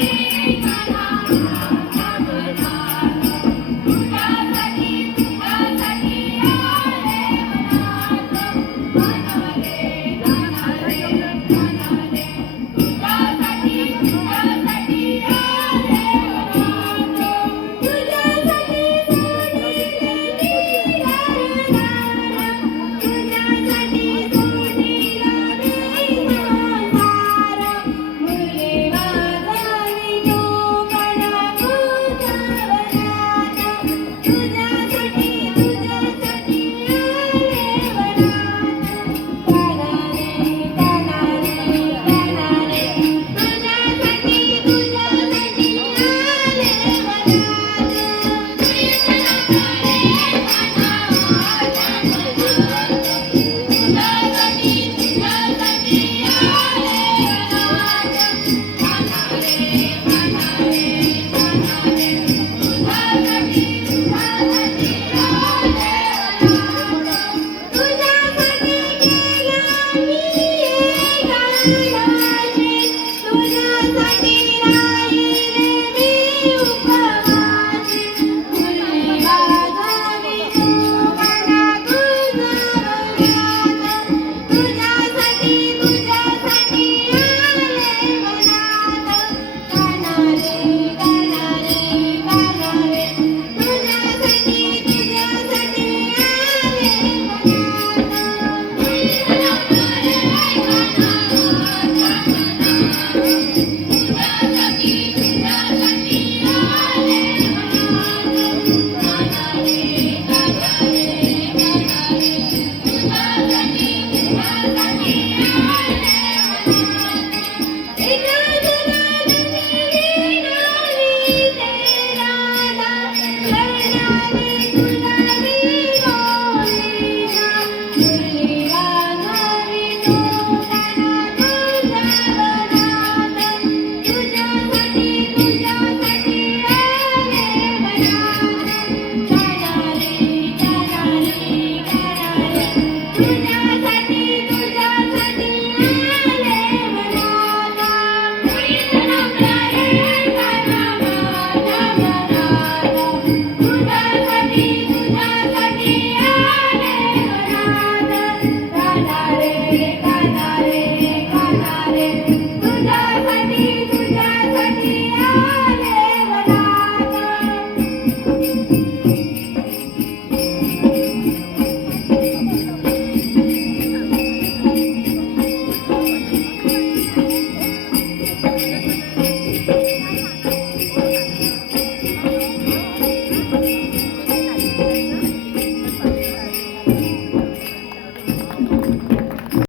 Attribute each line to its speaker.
Speaker 1: Thank